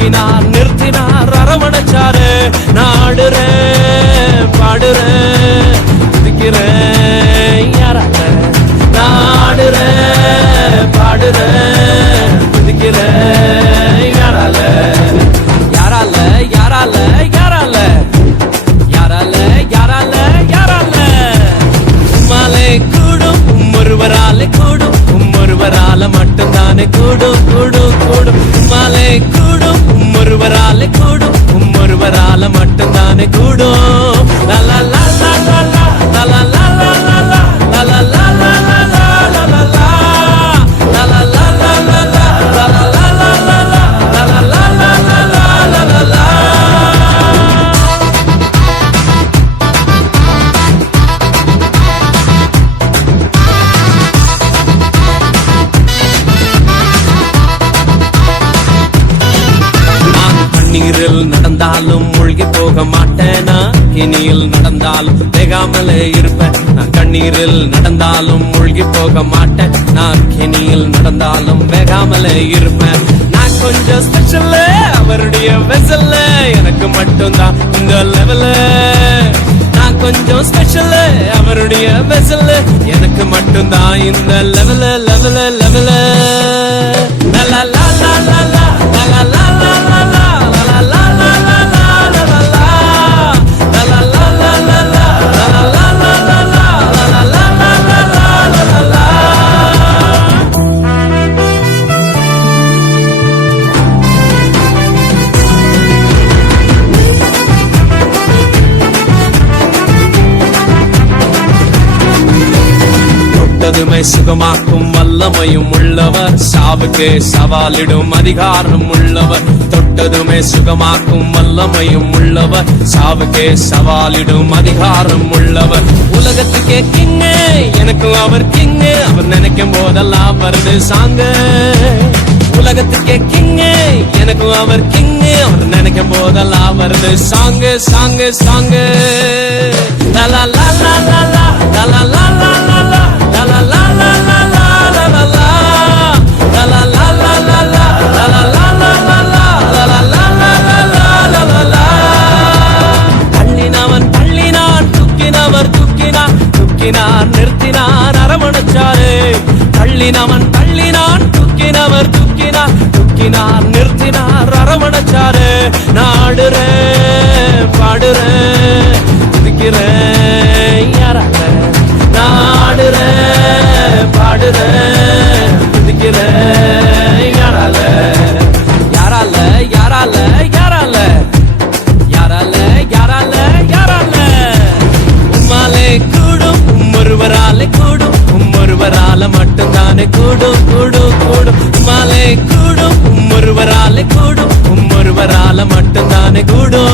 தூக்கினார் நிறுத்தினார் அரவணைச்சாரு. நாடுறேன் பாடுறேன் துதிக்கிறேன் யாரால. நாடுறேன் பாடுறேன் துதிக்கிறேன் யாரால. யாரால யாரால யாரால யாரால யாரால யாரால. உம்மாலே கூடும் ஒருவராலே கூடும் ஒருவரால மட்டும்தானே கூடும் கூடும் கூடும். உம்மாலே கூடும் ஒருவராலே கூடும் ஒருவரால மட்டும்தானே கூடும். லலா லலா லலா லலா லலா லலா லலா லலா லலா லலா லலா லலா லலா லலா. நீரில் நடந்தாலும் மூழ்கி போக மாட்டேனா, கிணியில் நடந்தாலும் வேகாமலே இருப்பேன். நான் கண்ணீரில் நடந்தாலும் மூழ்கி போக மாட்டேன், நான் கிணியில் நடந்தாலும் வேகாமலே இருப்பேன். நான் கொஞ்சம் ஸ்பெஷல், அவருடைய வெசல்ல எனக்கு மட்டும்தான் இந்த லெவல. நான் கொஞ்சம் ஸ்பெஷல், அவருடைய வெசல்ல எனக்கு மட்டும்தான் இந்த லெவல லெவல லெவல. லலா லலா லலா லலா லலா லலா. தொட்டதுமை சுகமாக்கும் வல்லமையும் உள்ளவர், சாவுக்கு சவாலிடும் அதிகாரம் உள்ளவர். தொட்டதுமே சுகமாக்கும் வல்லமையும் உள்ளவர், சாவுக்கு சவாலிடும் அதிகாரம் உள்ளவர். உலகத்துக்கே கிங்கு, எனக்கும் அவர் கிங்கு, அவர் நினைக்கும் போதெல்லாம் வருது சாங்க. உலகத்துக்கே கிங்கு, எனக்கும் அவர் கிங்கு, அவர் நினைக்கும் போதெல்லாம் வருது சாங்கு சாங்கு சாங்கு. லலா லலா லலா லலா லலா லலா லலா லலா லலா லலா லலா லலா லலா. தள்ளினவன் தள்ளினான், தூக்கினவர் தூக்கினான், தூக்கினார் நிறுத்தினார் அரவணைச்சாரு. தள்ளினவன் தள்ளினான், தூக்கினவர் தூக்கினார், தூக்கினார் நிறுத்தினார் அரவணைச்சாரு. நாடுறேன் பாடுறேன் துதிக்கிறேன் யாரால. நாடுறேன் பாடுறேன் துதிக்கிறேன் யாரால. யாரால யாரால யாரால யாரால யாரால யாரால. உம்மாலே கூடும் ஒருவராலே கூடும் ஒருவரால மட்டும்தானே கூடும் கூடும் கூடும். உம்மாலே கூடும் ஒருவராலே கூடும் ஒருவரால மட்டும்தானே கூடும்.